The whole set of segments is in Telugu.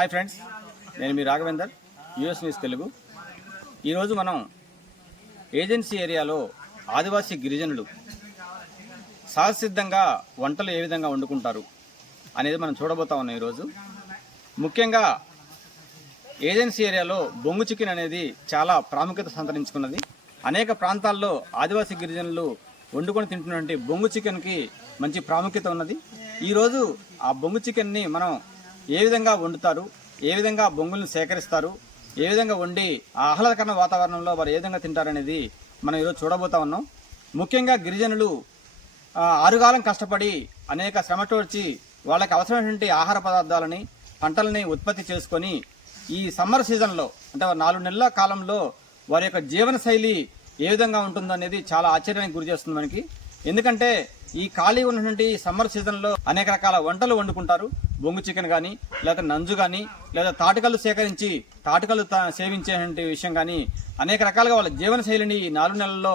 హాయ్ ఫ్రెండ్స్, నేను మీ రాఘవేందర్, యూఎస్ న్యూస్ తెలుగు. ఈరోజు మనం ఏజెన్సీ ఏరియాలో ఆదివాసీ గిరిజనులు సహజసిద్ధంగా వంటలు ఏ విధంగా వండుకుంటారు అనేది మనం చూడబోతా ఉన్నాం. ఈరోజు ముఖ్యంగా ఏజెన్సీ ఏరియాలో బొంగు చికెన్ అనేది చాలా ప్రాముఖ్యత సంతరించుకున్నది. అనేక ప్రాంతాల్లో ఆదివాసీ గిరిజనులు వండుకొని తింటున్నటువంటి బొంగు చికెన్కి మంచి ప్రాముఖ్యత ఉన్నది. ఈరోజు ఆ బొంగు చికెన్ని మనం ఏ విధంగా వండుతారు, ఏ విధంగా బొంగులను సేకరిస్తారు, ఏ విధంగా వండి ఆ ఆహ్లాదకరమైన వాతావరణంలో వారు ఏ విధంగా తింటారనేది మనం ఈరోజు చూడబోతా ఉన్నాం. ముఖ్యంగా గిరిజనులు ఆరుగాలం కష్టపడి అనేక శ్రమటోడ్చి వాళ్ళకి అవసరమైనటువంటి ఆహార పదార్థాలని పంటలని ఉత్పత్తి చేసుకొని ఈ సమ్మర్ సీజన్లో అంటే 4 నెలల కాలంలో వారి యొక్క జీవన శైలి ఏ విధంగా ఉంటుందో అనేది చాలా ఆశ్చర్యానికి గురి చేస్తుంది మనకి. ఎందుకంటే ఈ ఖాళీ ఉన్నటువంటి సమ్మర్ సీజన్లో అనేక రకాల వంటలు వండుకుంటారు. బొంగు చికెన్ కానీ, లేదా నంజు కానీ, లేదా తాటికలు సేకరించి తాటికలు సేవించేటువంటి విషయం కానీ అనేక రకాలుగా వాళ్ళ జీవన శైలిని ఈ 4 నెలల్లో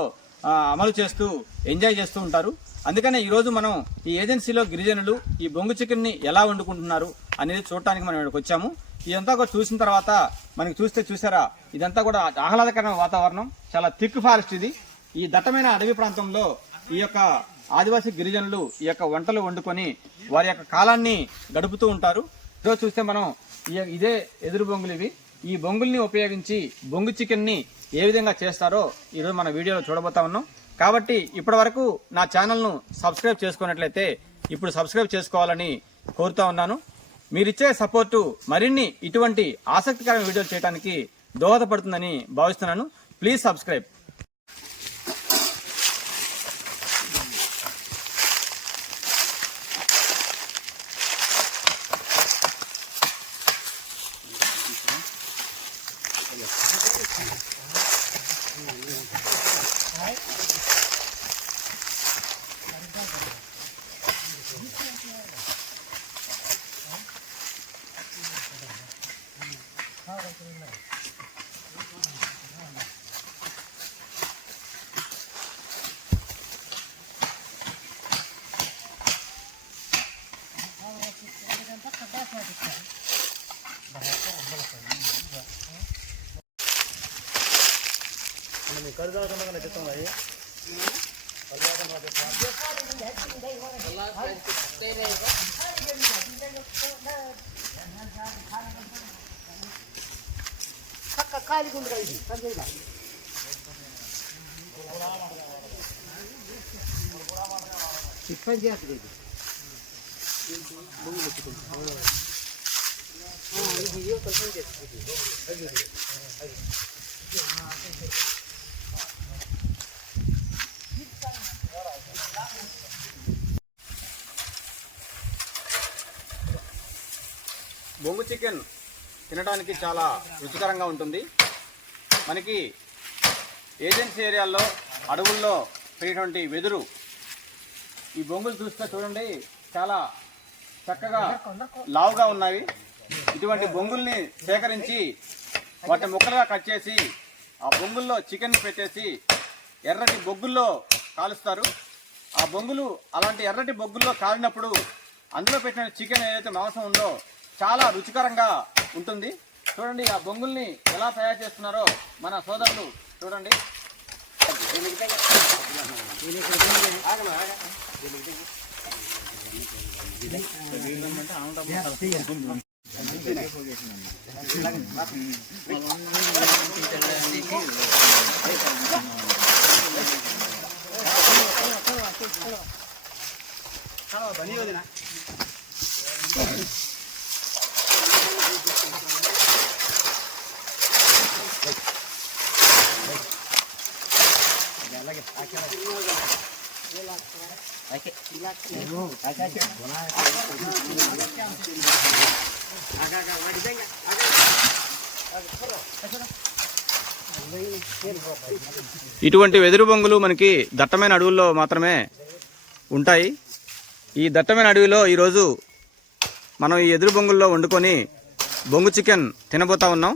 అమలు చేస్తూ ఎంజాయ్ చేస్తూ ఉంటారు. అందుకనే ఈరోజు మనం ఈ ఏజెన్సీలో గిరిజనులు ఈ బొంగు చికెన్ని ఎలా వండుకుంటున్నారు అనేది చూడటానికి మనం ఇక్కడికి వచ్చాము. ఇదంతా కూడా చూసిన తర్వాత మనకి చూసారా, ఇదంతా కూడా ఆహ్లాదకరమైన వాతావరణం, చాలా థిక్ ఫారెస్ట్ ఇది. ఈ దట్టమైన అడవి ప్రాంతంలో ఈ యొక్క ఆదివాసీ గిరిజనులు ఈ యొక్క వంటలు వండుకొని వారి యొక్క కాలాన్ని గడుపుతూ ఉంటారు. ఈరోజు చూస్తే మనం ఇదే ఎదురు బొంగులు ఇవి. ఈ బొంగుల్ని ఉపయోగించి బొంగు చికెన్ని ఏ విధంగా చేస్తారో ఈరోజు మన వీడియోలో చూడబోతా ఉన్నాం. కాబట్టి ఇప్పటి వరకు నా ఛానల్ను సబ్స్క్రైబ్ చేసుకున్నట్లయితే ఇప్పుడు సబ్స్క్రైబ్ చేసుకోవాలని కోరుతా ఉన్నాను. మీరిచ్చే సపోర్టు మరిన్ని ఇటువంటి ఆసక్తికరమైన వీడియోలు చేయడానికి దోహదపడుతుందని భావిస్తున్నాను. Please subscribe. బొంగు చికెన్ తినడానికి చాలా రుచికరంగా ఉంటుంది. మనకి ఏజెన్సీ ఏరియాల్లో అడవుల్లో పెరిగినటువంటి వెదురు ఈ బొంగులు చూస్తే చూడండి, చాలా చక్కగా లావుగా ఉన్నాయి. ఇటువంటి బొంగుల్ని సేకరించి వాటి ముక్కలుగా కట్ చేసి ఆ బొంగుల్లో చికెన్ని పెట్టేసి ఎర్రటి బొగ్గుల్లో కాలుస్తారు. ఆ బొంగులు అలాంటి ఎర్రటి బొగ్గుల్లో కాలినప్పుడు అందులో పెట్టిన చికెన్ ఏదైతే మాంసం ఉందో చాలా రుచికరంగా ఉంటుంది. చూడండి, ఆ బొంగుల్ని ఎలా తయారు చేస్తున్నారో మన సోదరులు చూడండి. ఇటువంటి వెదురు బొంగులు మనకి దట్టమైన అడవుల్లో మాత్రమే ఉంటాయి. ఈ దట్టమైన అడవిలో ఈరోజు మనం ఈ ఎదురు బొంగుల్లో వండుకొని బొంగు చికెన్ తినబోతా ఉన్నాం.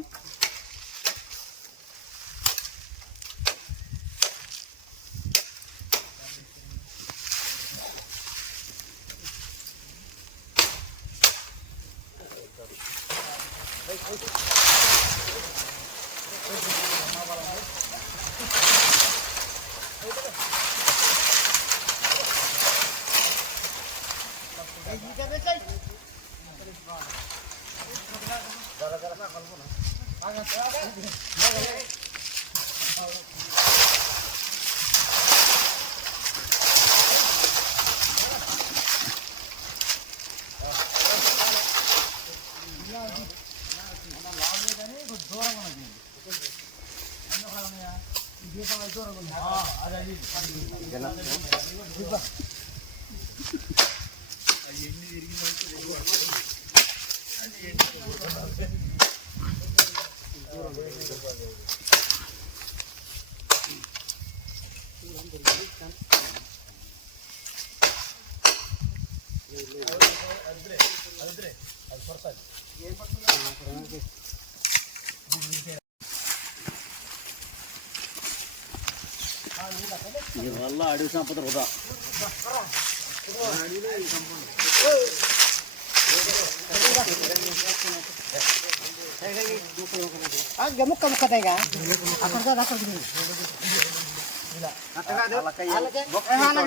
వల్ల అడవి సంపద వృధా. ముక్క ముక్కగా అక్కడ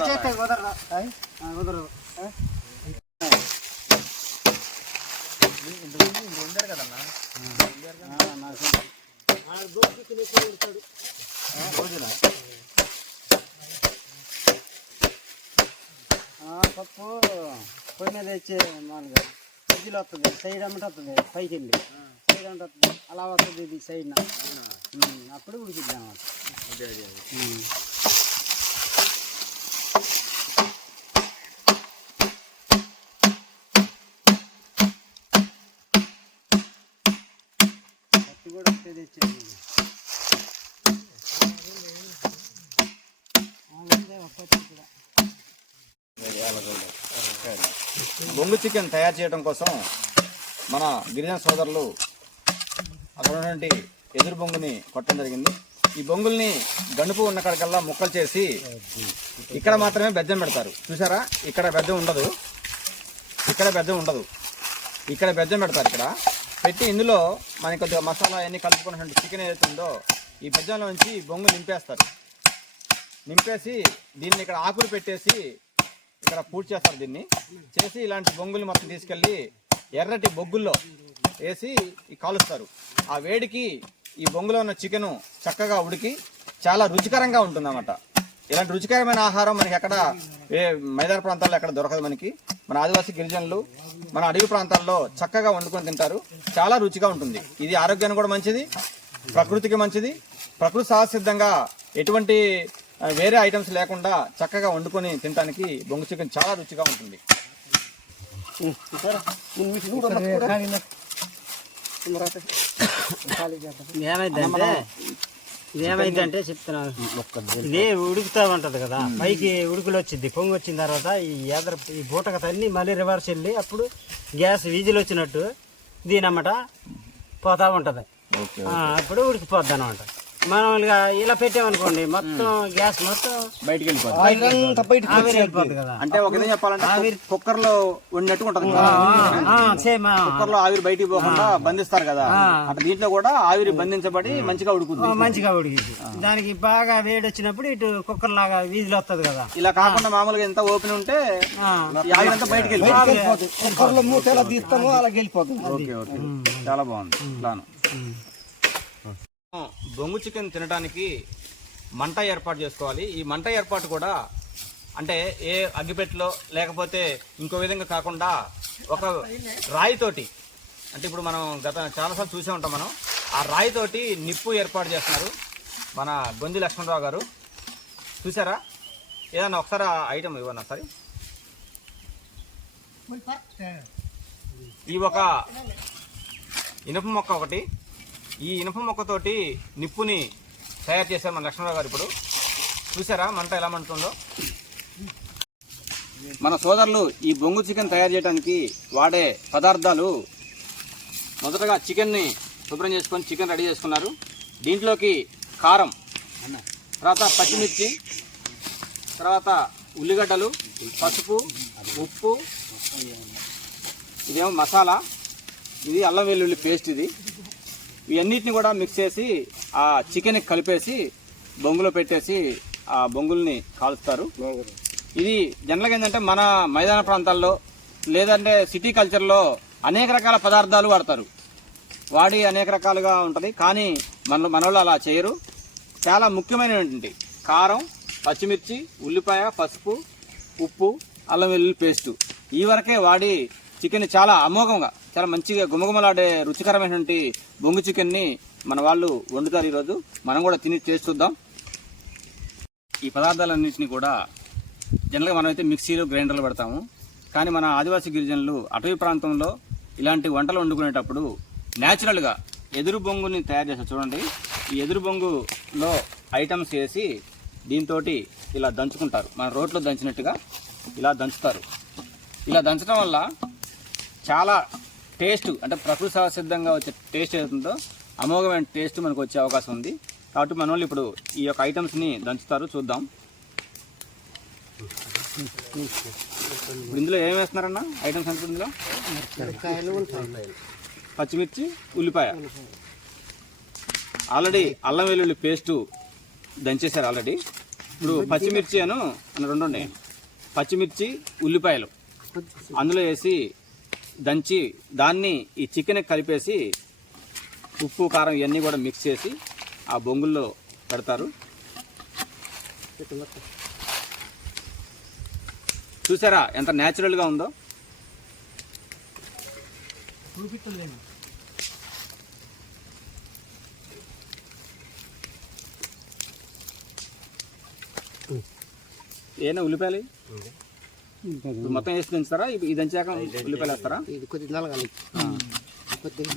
చేస్తాయి కుదరదు. పప్పు పొయ్యి మీద తెచ్చి మామూలుగా ఫ్రిడ్జ్లో వస్తుంది, సైడ్ అమ్మట వస్తుంది, పైకి వెళ్ళి సైడ్ అమ్మట వస్తుంది, అలా వస్తుంది ఇది సైడ్న, అప్పుడు ఉడికిద్ది అన్నమాట. పప్పు కూడా ఒకటే తెచ్చేది. బొంగు చికెన్ తయారు చేయడం కోసం మన గిరిజన సోదరులు అక్కడ ఉన్నటువంటి ఎదురు బొంగుని కొట్టడం జరిగింది. ఈ బొంగుల్ని గనుపు ఉన్న కాడికల్లా ముక్కలు చేసి ఇక్కడ మాత్రమే బెజ్జం పెడతారు. చూసారా, ఇక్కడ బెజ్జం ఉండదు, ఇక్కడ బెజ్జం ఉండదు, ఇక్కడ బెజ్జం పెడతారు. ఇక్కడ పెట్టి ఇందులో మనకి కొద్దిగా మసాలా అన్నీ కలుపుకున్నటువంటి చికెన్ ఏదైతే ఉందో ఈ బెజ్జంలో నుంచి బొంగు నింపేస్తారు. నింపేసి దీన్ని ఇక్కడ ఆకులు పెట్టేసి ఇక్కడ పూర్తి చేస్తారు. దీన్ని చేసి ఇలాంటి బొంగులు మొత్తం తీసుకెళ్ళి ఎర్రటి బొగ్గుల్లో వేసి కాలుస్తారు. ఆ వేడికి ఈ బొంగులో ఉన్న చికెను చక్కగా ఉడికి చాలా రుచికరంగా ఉంటుందన్నమాట. ఇలాంటి రుచికరమైన ఆహారం మనకి ఎక్కడ మైదాన ప్రాంతాల్లో ఎక్కడ దొరకదు. మనకి మన ఆదివాసీ గిరిజనులు మన అడవి ప్రాంతాల్లో చక్కగా వండుకొని తింటారు. చాలా రుచిగా ఉంటుంది. ఇది ఆరోగ్యానికి కూడా మంచిది, ప్రకృతికి మంచిది. ప్రకృతి సహసిద్ధంగా ఎటువంటి వేరే ఐటమ్స్ లేకుండా చక్కగా వండుకొని తినడానికి బొంగు చికెన్ చాలా రుచిగా ఉంటుంది. ఏమైందంటే చెప్తున్నాను, ఇది ఉడుకుతా ఉంటది కదా, పైకి ఉడుకులు వచ్చింది, పొంగి వచ్చిన తర్వాత ఈ బూటక తన్ని మళ్ళీ రివర్స్ వెళ్ళి అప్పుడు గ్యాస్ వీజులు వచ్చినట్టు దీనమాట పోతా ఉంటది. అప్పుడు ఉడికిపోద్ది అనమాట. మామూలుగా ఇలా పెట్టామనుకోండి మొత్తం గ్యాస్ మొత్తం బయటికి వెళ్ళిపోతుంది కదా. అంటే ఒక విధంగా చెప్పాలంటే కుక్కర్ లో వండినట్టు ఉంటది. కుక్కర్ లో ఆవిరి బయటికి పోకుండా బంధిస్తారు కదా, అట్లా దీంట్లో కూడా ఆవిరి బంధించబడి మంచిగా ఉడుకుతుంది. మంచిగా ఉడికింది. దానికి బాగా వేడి వచ్చినప్పుడు ఇటు కుక్కర్ లాగా వీధిలో వస్తుంది కదా. ఇలా కాకుండా మామూలుగా ఎంత ఓపెన్ ఉంటే ఆవిరి అంతా బయటికి వెళ్ళిపోతుంది. కుక్కర్ లో మూత ఎలా తీస్తామో అలా వెళ్ళిపోతుంది. ఓకే ఓకే, చాలా బాగుంది ప్లాన్. బొంగు చికెన్ తినడానికి మంట ఏర్పాటు చేసుకోవాలి. ఈ మంట ఏర్పాటు కూడా అంటే ఏ అగ్గిపెట్టెలో లేకపోతే ఇంకో విధంగా కాకుండా ఒక రాయితోటి, అంటే ఇప్పుడు మనం చాలాసార్లు చూసే ఉంటాం మనం, ఆ రాయితోటి నిప్పు ఏర్పాటు చేస్తున్నారు మన గొంజి లక్ష్మణరావు గారు. చూసారా, ఏదన్నా ఒకసారి ఆ ఐటమ్ ఇవ్వన్నా సరే. ఈ ఒక ఇనుప మొక్క ఒకటి, ఈ ఇనుప మొక్కతోటి నిప్పుని తయారు చేశారు మన లక్ష్మణరావు గారు. ఇప్పుడు చూసారా మంట ఎలా మంటుందో. మన సోదరులు ఈ బొంగు చికెన్ తయారు చేయడానికి వాడే పదార్థాలు, మొదటగా చికెన్ని శుభ్రం చేసుకొని చికెన్ రెడీ చేసుకున్నారు. దీంట్లోకి కారం, తర్వాత పచ్చిమిర్చి, తర్వాత ఉల్లిగడ్డలు, పసుపు, ఉప్పు, ఇదేమో మసాలా, ఇది అల్లం వెల్లుల్లి పేస్ట్. ఇది ఇవన్నిటిని కూడా మిక్స్ చేసి ఆ చికెన్ కలిపేసి బొంగులో పెట్టేసి ఆ బొంగుల్ని కాలుస్తారు. ఇది జనరల్గా ఏంటంటే మన మైదాన ప్రాంతాల్లో లేదంటే సిటీ కల్చర్లో అనేక రకాల పదార్థాలు వాడతారు. వాడి అనేక రకాలుగా ఉంటుంది, కానీ మనోళ్ళు అలా చేయరు. చాలా ముఖ్యమైనటువంటి కారం, పచ్చిమిర్చి, ఉల్లిపాయ, పసుపు, ఉప్పు, అల్లం వెల్లుల్లి పేస్టు ఈ వరకే వాడి చికెన్ చాలా అమోఘంగా, చాలా మంచిగా గుమగుమలాడే రుచికరమైనటువంటి బొంగు చికెన్ని మన వాళ్ళు వండుతారు. ఈరోజు మనం కూడా తిని టేస్ట్ చూద్దాం. ఈ పదార్థాలన్నింటినీ కూడా జనరల్గా మనమైతే మిక్సీలో గ్రైండర్లో పెడతాము, కానీ మన ఆదివాసీ గిరిజనులు అటవీ ప్రాంతంలో ఇలాంటి వంటలు వండుకునేటప్పుడు న్యాచురల్గా ఎదురు బొంగుని తయారు చేస్తారు. చూడండి, ఈ ఎదురు బొంగులో ఐటమ్స్ వేసి దీంతో ఇలా దంచుకుంటారు. మన రోట్లో దంచినట్టుగా ఇలా దంచుతారు. ఇలా దంచడం వల్ల చాలా టేస్ట్, అంటే ప్రకృతి సహసిద్ధంగా వచ్చే టేస్ట్ ఏదైతుందో అమోఘమైన టేస్ట్ మనకు వచ్చే అవకాశం ఉంది. కాబట్టి మన వాళ్ళు ఇప్పుడు ఈ యొక్క ఐటమ్స్ని దంచుతారు, చూద్దాం. ఇప్పుడు ఇందులో ఏం వేస్తున్నారన్న ఐటమ్స్ అంటే ఇందులో పచ్చిమిర్చి, ఉల్లిపాయ, ఆల్రెడీ అల్లం వెల్లుల్లి పేస్టు దంచేశారు ఆల్రెడీ. ఇప్పుడు పచ్చిమిర్చి అను రెండు ఉన్నాయి, పచ్చిమిర్చి, ఉల్లిపాయలు అందులో వేసి దంచి దాన్ని ఈ చికెన్ కలిపేసి ఉప్పు, కారం ఇవన్నీ కూడా మిక్స్ చేసి ఆ బొంగుల్లో పెడతారు. చూసారా ఎంత న్యాచురల్గా ఉందో. ఏనా ఉల్లిపాయలు మొత్తం వేసి దంచుతారా? ఇది దంచాక ఉల్లిపాయలు వేస్తారా?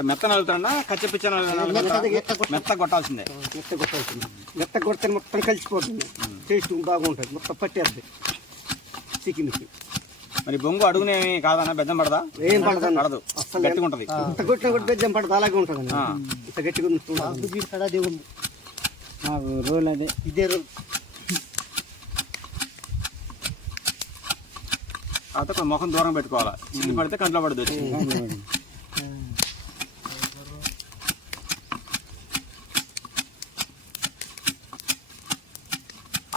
మెత్త నలుగుతారా? కచ్చపిచ్చ మెత్త కొట్టాల్సిందే. మెత్త కొడితే మొత్తం కలిసిపోతుంది, టేస్ట్ బాగుంటుంది, మొత్తం పట్టేస్తుంది చికెన్కి. మరి బొంగు అడుగునేమి కాదన్నా, బెజ్జం పడదా? ఏం పడదు, పడదు, గట్టిగా ఉంటుంది. ఇంత కొట్టిన కూడా బెజ్జం పడదు, అలాగే ఉంటుంది. ఇంత గట్టిగా ఉంటుంది రోల్, అదే ఇదే రోల్. కాకపోతే ముఖం దూరం పెట్టుకోవాలా, చిల్లి పడితే కంట్లో పడదు.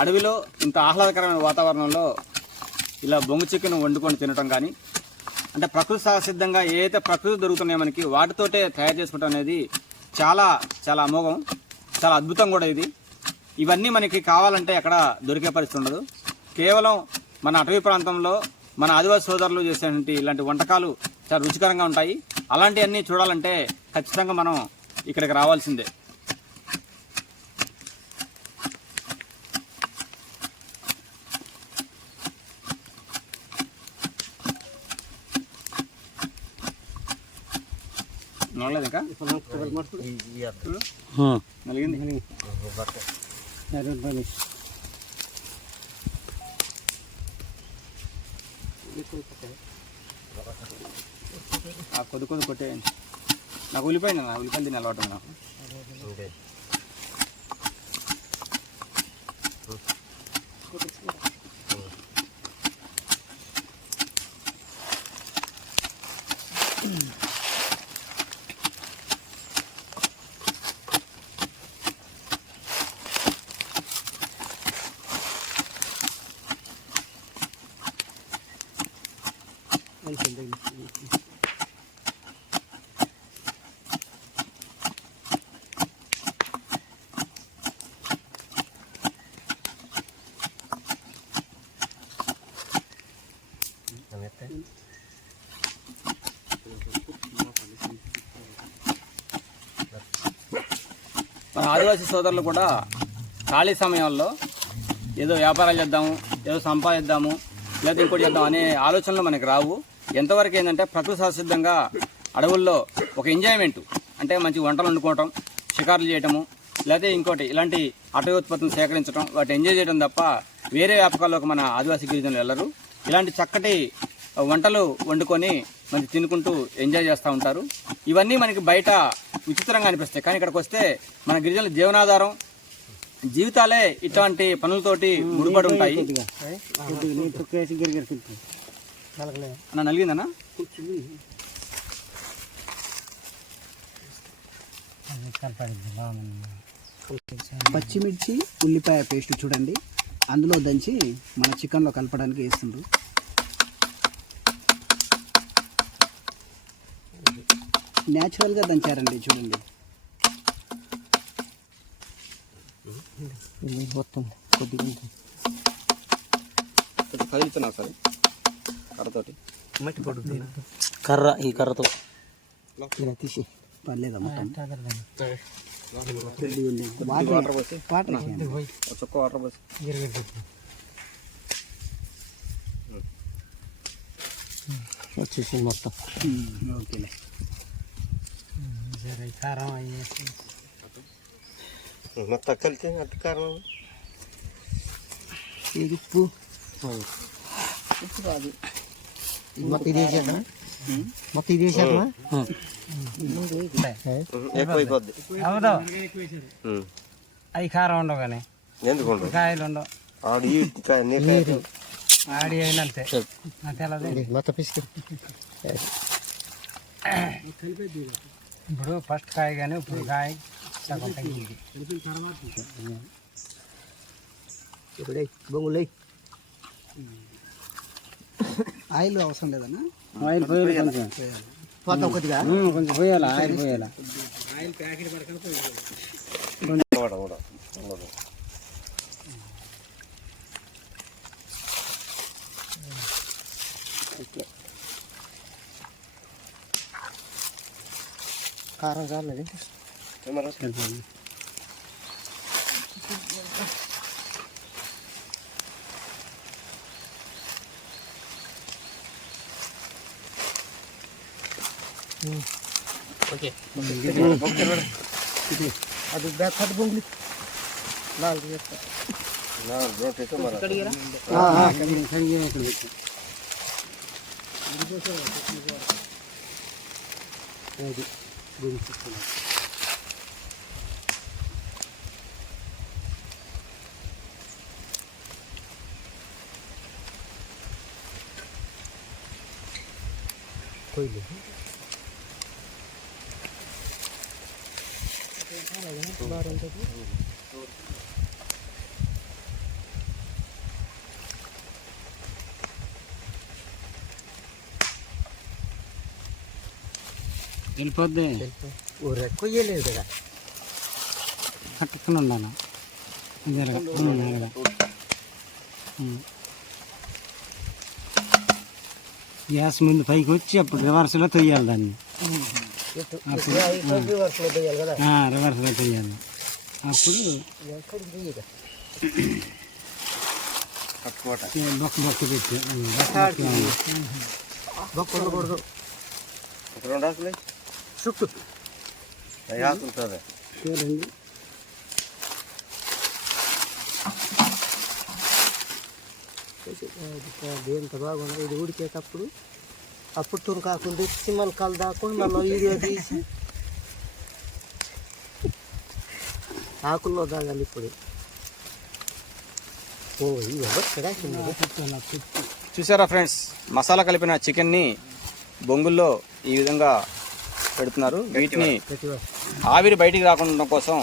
అడవిలో ఇంత ఆహ్లాదకరమైన వాతావరణంలో ఇలా బొంగు చికెన్ వండుకొని తినటం కానీ, అంటే ప్రకృతి సహసిద్ధంగా ఏదైతే ప్రకృతి దొరుకుతున్నాయో మనకి వాటితోటే తయారు చేసుకోవటం అనేది చాలా చాలా అమోఘం, చాలా అద్భుతం కూడా ఇది. ఇవన్నీ మనకి కావాలంటే ఎక్కడ దొరికే పరిస్థితి ఉండదు. కేవలం మన అటవీ ప్రాంతంలో మన ఆదివాసీ సోదరులు చేసేటువంటి ఇలాంటి వంటకాలు చాలా రుచికరంగా ఉంటాయి. అలాంటివన్నీ చూడాలంటే ఖచ్చితంగా మనం ఇక్కడికి రావాల్సిందే. నడలేదు ఇంకా నలిగింది. కొద్ది కొద్ది కొట్టేయండి. నాకు ఉల్లిపాయలు తిని అలవాటు నాకు. మన ఆదివాసీ సోదరులు కూడా ఖాళీ సమయాల్లో ఏదో వ్యాపారాలు చేద్దాము, ఏదో సంపాదిద్దాము, లేదా ఇంకోటి చేద్దాం అనే ఆలోచనలు మనకి రావు. ఎంతవరకు ఏంటంటే ప్రకృతి సహసిద్ధంగా అడవుల్లో ఒక ఎంజాయ్మెంట్, అంటే మంచి వంటలు వండుకోవటం, షికారులు చేయటము, లేకపోతే ఇంకోటి ఇలాంటి అటవీ ఉత్పత్తులను సేకరించడం, వాటి ఎంజాయ్ చేయడం తప్ప వేరే వ్యాపకాల్లోకి మన ఆదివాసీ గిరిజనులు వెళ్ళరు. ఇలాంటి చక్కటి వంటలు వండుకొని మంచి తినుకుంటూ ఎంజాయ్ చేస్తూ ఉంటారు. ఇవన్నీ మనకి బయట విచిత్రంగా అనిపిస్తాయి, కానీ ఇక్కడికి వస్తే మన గిరిజనుల జీవనాధారం, జీవితాలే ఇట్లాంటి పనులతోటి ముడిపడి ఉంటాయి. అన్న నలిగిందన్నా? పచ్చిమిర్చి, ఉల్లిపాయ పేస్ట్ చూడండి, అందులో దంచి మన చికెన్లో కలపడానికి వేస్తుండ్రు. న్యాచురల్గా దంచారండి చూడండి. మొత్తం కొద్దిగా కొంచెం కదిలిస్తున్నా సార్ కర్రతోటి. మట్టి పడుతుంది కర్ర ఈ కర్రతో ఇలా తీసి పర్లేదా మొత్తం వాటర్ పోసి వాటర్ ఒక చుక్క వాటర్ పోసి వచ్చేసి మొత్తం. ఓకేలే. సరే కారం అయ్యేసి మొత్తం కలిసి అట్టు కారం ఉప్పు ఉప్పు కాదు మొత్తం ఇది వేసేద్దా? మొత్తం ఇది వేసేద్దా? ఎక్కువ అయిపోద్ది. అవదు అవి కారం ఉండవు కానీ ఎందుకు కాయలు ఉండవు. ఆడి ఆడి అయినా అంతే తెలదు. మొత్తం పిసికి ఇప్పుడు ఫస్ట్ కాయ కానీ ఇప్పుడు కాయ సగం తగ్గింది. ఇప్పుడు బొంగులు ఆయిల్ అవసరం లేదన్నా? ఆయిల్ పోయాలి కొంచెం పోతాం కొద్దిగా కొంచెం పోయాలా ఆయిల్ పోయాలా. కారం చాలేదు. ఓకే అది బ్యాక్ బొంగులు నాలుగు కొయ్యలు వెళ్ళిపోద్ది. కొయ్యలేదు కదా కట్టుకుని ఉండాలి. గ్యాస్ ముందు పైకి వచ్చి అప్పుడు రివర్స్లో తొయ్యాలి దాన్ని. రివర్స్లో తొయ్యాలి కదా. రివర్స్లో తొయ్యాలి. అప్పుడు బొక్క బొక్క పెట్టి బొక్క ఉండకూడదు. రెండు ఆకులు చుట్టూ ఆకులు కదా. ఎంత బాగుంది ఇది ఉడికేటప్పుడు. అప్పుడు తునకాకులు తెచ్చి మళ్ళీ కలు దాకుండా మళ్ళీ వీడియో తీసి ఆకుల్లో దాగాలి ఇప్పుడు. చూసారా ఫ్రెండ్స్, మసాలా కలిపిన చికెన్ని బొంగుల్లో ఈ విధంగా పెడుతున్నారు. వీటిని ఆవిరి బయటికి రాకుండా ఉండడం కోసం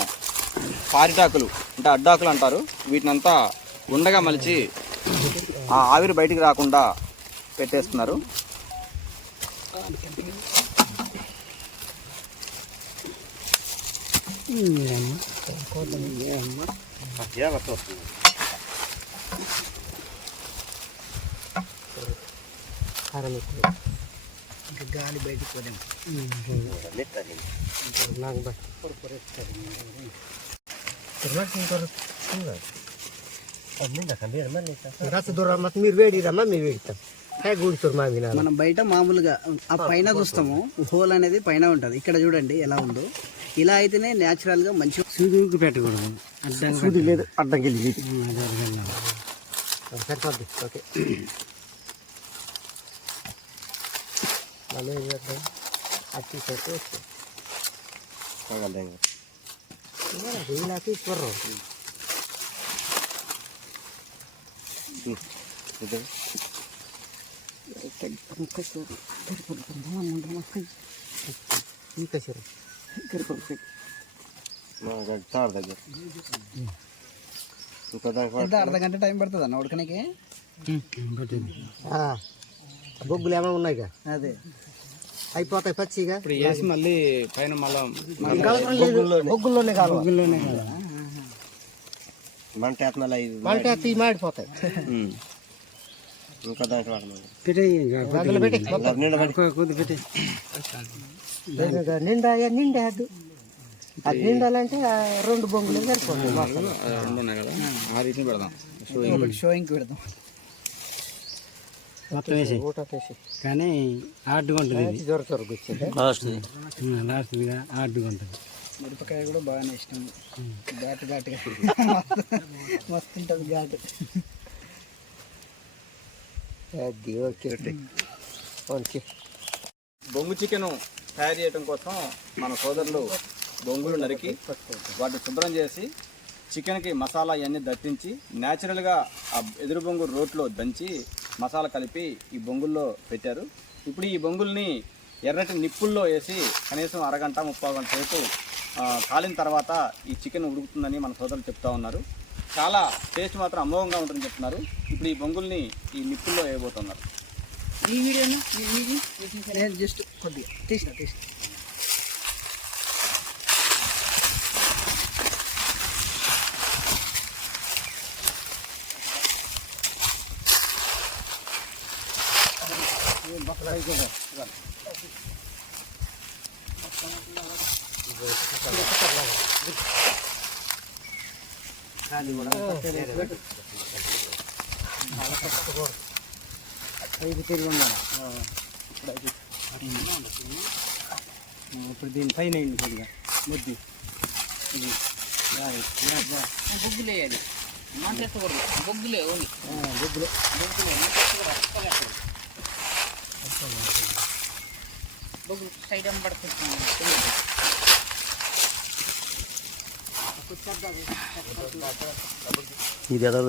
పారిటాకులు అంటే అడ్డాకులు అంటారు, వీటినంతా ఉండగా మలిచి ఆ ఆవిరి బయటికి రాకుండా పెట్టేస్తున్నారు. గాలి బయటికి పోలేము. మీరు వేడిరమ్మా మీరు వేడిస్తాం కూర్చోరు మా వినాలి. మనం బయట మామూలుగా ఆ పైన చూస్తాము, హోల్ అనేది పైన ఉంటుంది. ఇక్కడ చూడండి ఎలా ఉందో. ఇలా అయితేనే న్యాచురల్గా మంచిగా సూదికి పెట్టకూడదు. సూది లేదు అడ్డం వెళ్ళి సరిపోద్ది. ఓకే మళ్ళీ ఏం చేద్దాం అట్టి పెట్టి ఇలా తీసుకుర్రు. అర్ధ గంట టైం పడుతుంది అన్న ఉడకనికి. బొగ్గులు ఏమైనా ఉన్నాయి. అదే అయిపోతాయి పచ్చిగా. ఇప్పుడు వేసి మళ్ళీ పైన మళ్ళీ బొగ్గుల్లోనే కావాలి. మంట ఎత్తి మాడిపోతాయి. నిండా నిండేద్దు. అది నిండాలంటే 2 బొంగులు సరిపోతాయి. 2 ఉన్నాయి కదా, ఆ రీతిని పెడదాం. షోయింగ్ పెడదాం మొత్తం వేసి కానీ హార్డ్గా ఉంటుంది. లాస్ట్గా హార్డ్గా ఉంటుంది. మిరపకాయ కూడా బాగానే ఇష్టం, ఘాటుగా మస్తు ఉంటుంది ఘాటు. అది ఓకే. బొంగు చికెన్ తయారు చేయడం కోసం మన సోదరులు బొంగులు నరికి వాటిని శుభ్రం చేసి చికెన్కి మసాలా ఇవన్నీ దట్టించి న్యాచురల్గా ఆ ఎదురు బొంగు రోట్లో దంచి మసాలా కలిపి ఈ బొంగుల్లో పెట్టారు. ఇప్పుడు ఈ బొంగుల్ని ఎర్రటి నిప్పుల్లో వేసి కనీసం అరగంట 30 గంట సేపు కాలిన తర్వాత ఈ చికెన్ ఉడుకుతుందని మన సోదరులు చెప్తా ఉన్నారు. చాలా టేస్ట్ మాత్రం అమోఘంగా ఉంటుందని చెప్తున్నారు. ఇప్పుడు ఈ బొంగుల్ని ఈ నిప్పుల్లో వేయబోతున్నారు. ఈ వీడియోను నేను జస్ట్ కొద్దిగా తీసిన ఇప్పుడు దీనిపైన వేయండి కొద్దిగా ముద్ది. బొగ్గులు వేయాలి, మంట ఎత్తకూడదు. బొగ్గులే ఓన్లీ బొగ్గులు బొగ్గులు సైడ్ పడుతుంది. ఇది ఎదో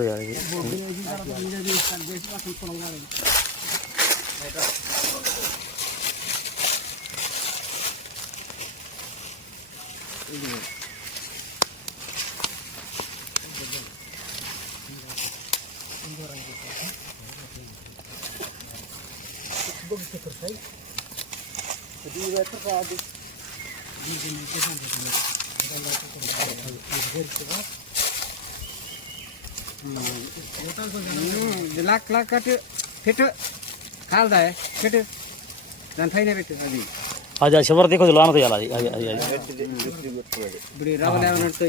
లాక్ కట్టు పెట్టు, కాలదా పెట్టు, దాని పైన పెట్టు. అది చివరి కొద్దిగా లోన తీయాలి. అది ఇప్పుడు రవ్వ లేవనట్టు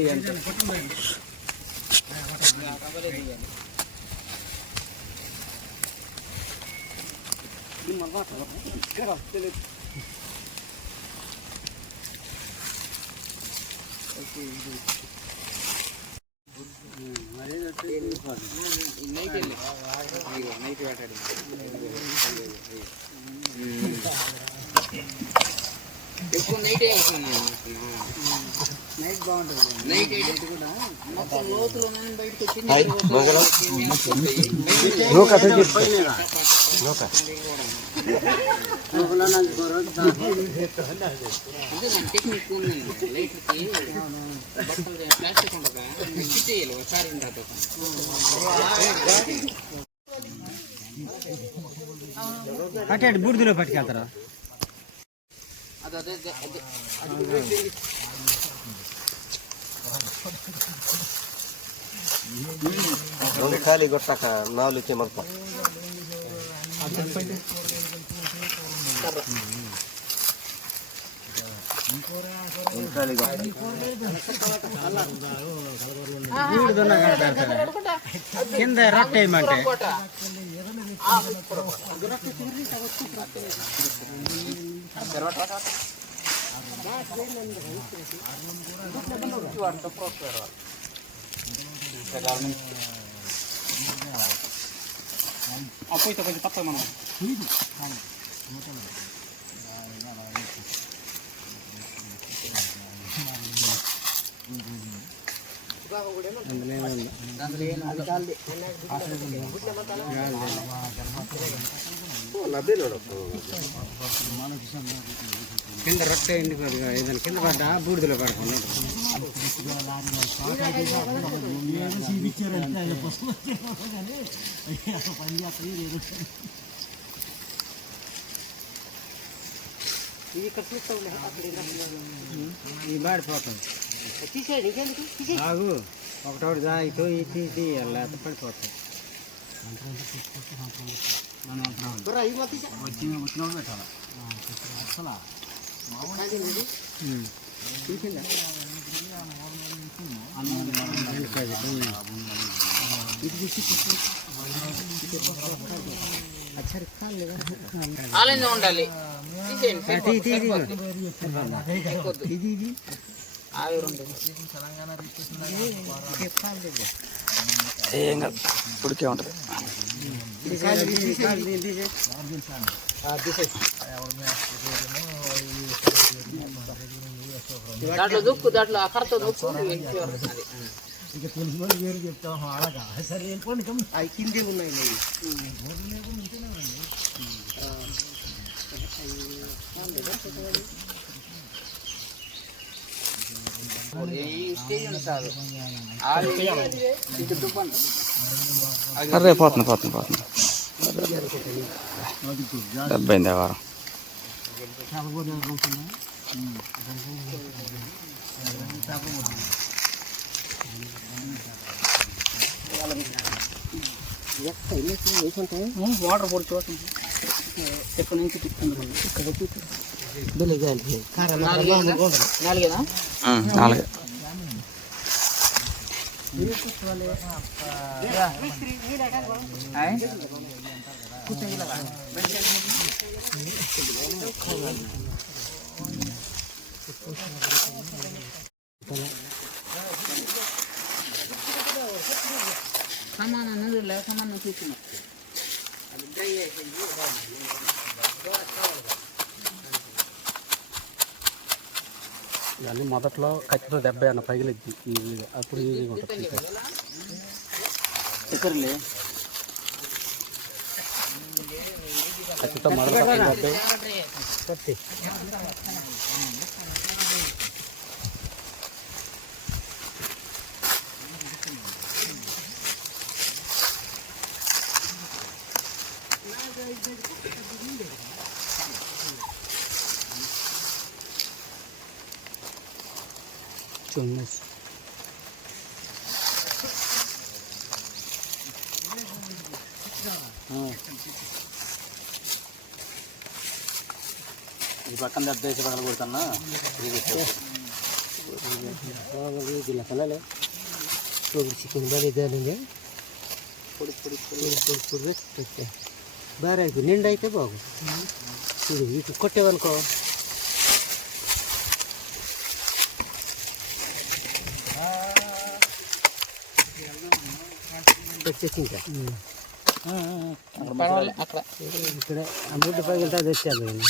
ఎక్కువ నైట్ నైట్ బాగుంటుంది. నైట్ అయితే కూడా మొత్తం లోతులో బయటకు వచ్చి టెక్నిక్ లైట్కి బట్టలు ప్లాస్టిక్ ఉండగా మిక్స్ చేయాలి ఒకసారి పట్టాడు బూడిదలో పట్టుకెళ్తారా. అదే ఖాళీ కొట్టాక 4 చెమర్ప కింద రొట్టె వేయమంటే అప్పుడు కొంచెం తప్ప మనం కింద రొట్టె ఎండిపోతుంది. ఏదైనా కింద పడ్డా బూడిదలో పడుకున్నాడు. ఇది ఇక్కడ చూస్తావులే అక్కడ ఇది మాడిపోతుంది. తీసేయండి ఇంకెందుకు తీసేయండి. ఆగు ఒకటోటి దాగితో ఇది లేకపోతే పడిపోతుంది. బుర్రా, ఇది మొత్తం తీసే. వచ్చినప్పుడు పెట్టాలి అసలు తీసిందా? ఆలయంలో ఉండాలి. ఆవిరి ఉంటుంది. ఏం కాదు ఉడికే ఉంటుంది. దాంట్లో దుక్కు, దాంట్లో అక్కడతో దుక్కు అవి కిందే ఉన్నాయి. ఈ స్టేజ్ ఉంది సార్. ఇటు దుక్కు అంటారు. అరే పోతుంది 70 వారం. వాటర్ పొడి చూడండి. ఎక్కడి నుంచి నాలుగేనా? 4. సమానం లేకమన్నా చూసిన ఇవన్నీ మొదట్లో కత్తితో 70 అన్న పగిలిద్ది ఈజీగా, అప్పుడు ఈజీగా ఉంటుంది. కత్తితో మొదలు 70 చూడండి. ఈ పక్కన 70 పక్కన కొడుతున్నా ఇలా కలలే చికెన్ బాగా ఇదేనండి. పొడి పెట్టే బాగా అయితే నిండు అయితే బాగుంది. చూడు వీటి కొట్టేవనుకో వచ్చేసి ఇంకా అక్కడ ఇక్కడ అమృత పగిలితే అది వచ్చాను నేను.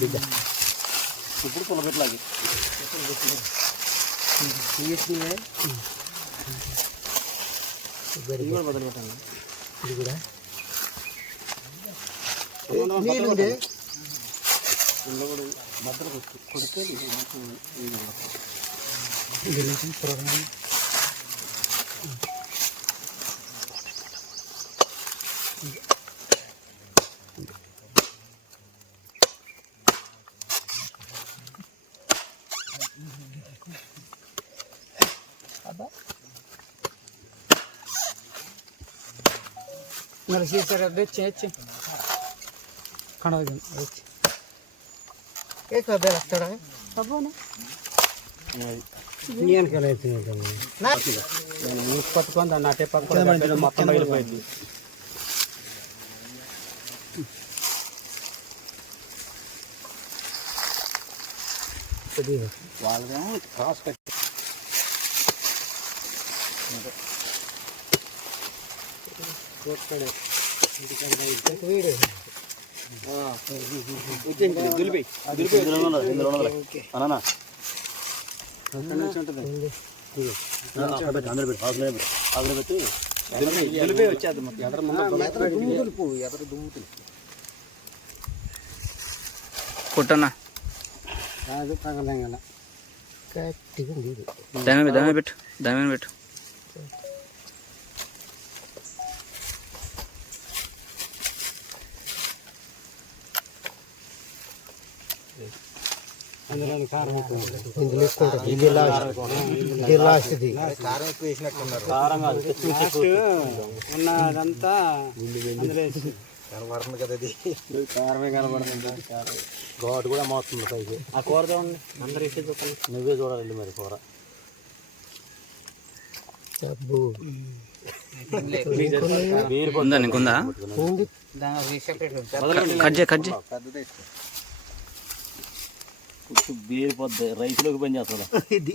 బిడ్డ ఇప్పుడు పొలపెట్లాగి బదులు పెట్టాను. ఇది కూడా నీళ్ళుండే కొడితే ప్రోగ్రామ్ మరి చేశారు తెచ్చి కడగ ఏ కబేలు వస్తాడా నేను కలిసి పట్టుకొని దాన్ని అటే పక్కన మొత్తం వెళ్ళిపోయింది. వాళ్ళేమో క్రాస్ కట్ వీడు కుట్టన్నా కాదు తగలంగల గట్టిగా ఉంది ఇది. దాని పెట్టు దాని పెట్టు. అందులో కారం ఎక్కువ ఇందులో ఎక్కువ ఉంటుంది. ఇది లాస్ట్ ఇది. ఉన్నదంతా అందులో వేసి కనబడుతుంది కదా ఇది. కారమే కనబడుతుంది. ఘాటు కూడా మోస్తుంది పైకి. ఆ కూర చూడండి అందరూ వేసి చూడండి. నువ్వే చూడాలి మరి కూర. అబ్బో. ఉందా నీకుందా? ఉంది. కట్ చేయి. బీరిపోద్ది రైతులోకి పని చేస్తుందా ఇది.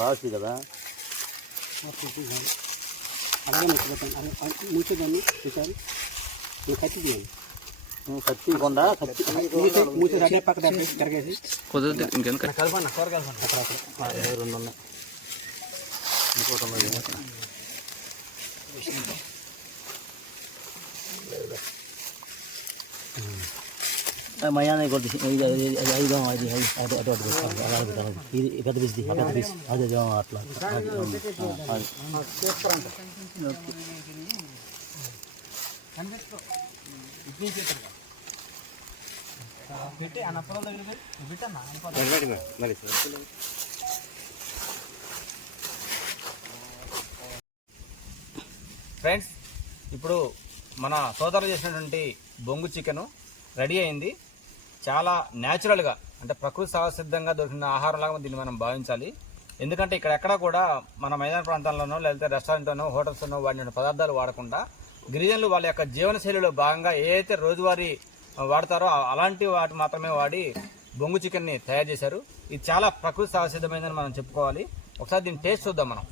లాస్ట్ కదా. మూసేదాన్ని చూసారు కత్తి తీయండి. కత్తి కొందా కత్తి మూసే అదే పక్క తిరగేసి కుదరదు ఇంకెందుకు. కలపన్న కూర కలపన్న రెండు ఉన్నాయి. ఇంకోటి మయాన కొద్ది ఐదు అది అటు అటు అటు అలా ఇది పెద్ద పీస్ పెద్ద పీస్ అదే అట్లా ఫ్రెండ్స్, ఇప్పుడు మన సోదరులు చేసినటువంటి బొంగు చికెను రెడీ అయింది. చాలా న్యాచురల్గా అంటే ప్రకృతి సహసిద్ధంగా దొరికిన ఆహారంలాగా దీన్ని మనం భావించాలి. ఎందుకంటే ఇక్కడ ఎక్కడా కూడా మన మైదాన ప్రాంతాల్లోనో లేకపోతే రెస్టారెంట్లోనో హోటల్స్లోనో వాడిన పదార్థాలు వాడకుండా గిరిజనులు వాళ్ళ యొక్క జీవనశైలిలో భాగంగా ఏదైతే రోజువారీ వాడతారో అలాంటి వాటి మాత్రమే వాడి బొంగు చికెన్ని తయారు చేశారు. ఇది చాలా ప్రకృతి సహసిద్ధమైందని మనం చెప్పుకోవాలి. ఒకసారి దీన్ని టేస్ట్ చూద్దాం మనం.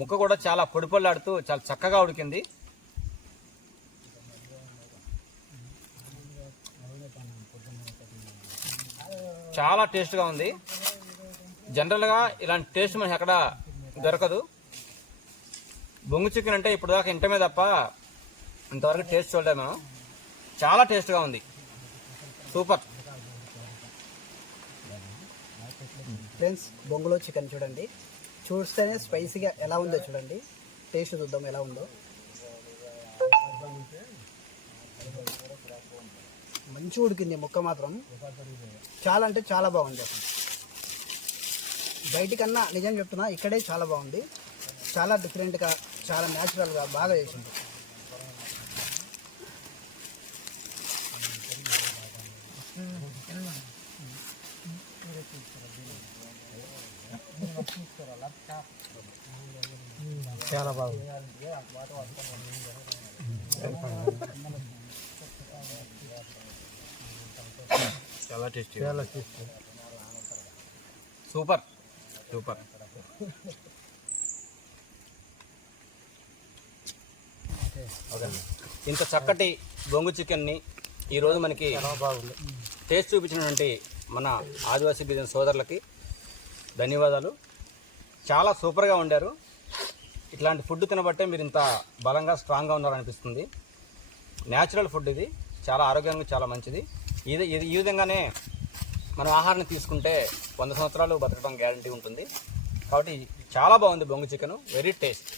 ముక్క కూడా చాలా పొడి పొల్లాడుతూ చాలా చక్కగా ఉడికింది. చాలా టేస్ట్గా ఉంది. జనరల్గా ఇలాంటి టేస్ట్ మనకి ఎక్కడ దొరకదు. బొంగు చికెన్ అంటే ఇప్పుడు దాకా ఇంటమే తప్ప ఇంతవరకు టేస్ట్ చూడలేదు మనం. చాలా టేస్ట్గా ఉంది. సూపర్. ఫ్రెండ్స్, బొంగులో చికెన్ చూడండి. చూస్తేనే స్పైసీగా ఎలా ఉందో చూడండి. టేస్ట్ చూద్దాం ఎలా ఉందో. మంచి ఉడికింది ముక్క మాత్రం. చాలా అంటే చాలా బాగుంది. అసలు బయటికన్నా నిజం చెప్తున్నా ఇక్కడే చాలా బాగుంది. చాలా డిఫరెంట్గా చాలా న్యాచురల్గా బాగా చేసింది. చాలా బాగుంది. చాలా టేస్టీ. చాలా టేస్టీ. Super super. ఇంత చక్కటి బొంగు చికెన్ని ఈరోజు మనకి టేస్ట్ చూపించినటువంటి మన ఆదివాసీ గిరిజన సోదరులకి ధన్యవాదాలు. చాలా సూపర్గా వండారు. ఇట్లాంటి ఫుడ్ తినబట్టే మీరు ఇంత బలంగా స్ట్రాంగ్గా ఉన్నారనిపిస్తుంది. న్యాచురల్ ఫుడ్ ఇది. చాలా ఆరోగ్యానికి చాలా మంచిది. ఈ విధంగానే మనం ఆహారాన్ని తీసుకుంటే 100 సంవత్సరాలు బతకడం గ్యారంటీ ఉంటుంది. కాబట్టి చాలా బాగుంది బొంగు చికెను. Very taste.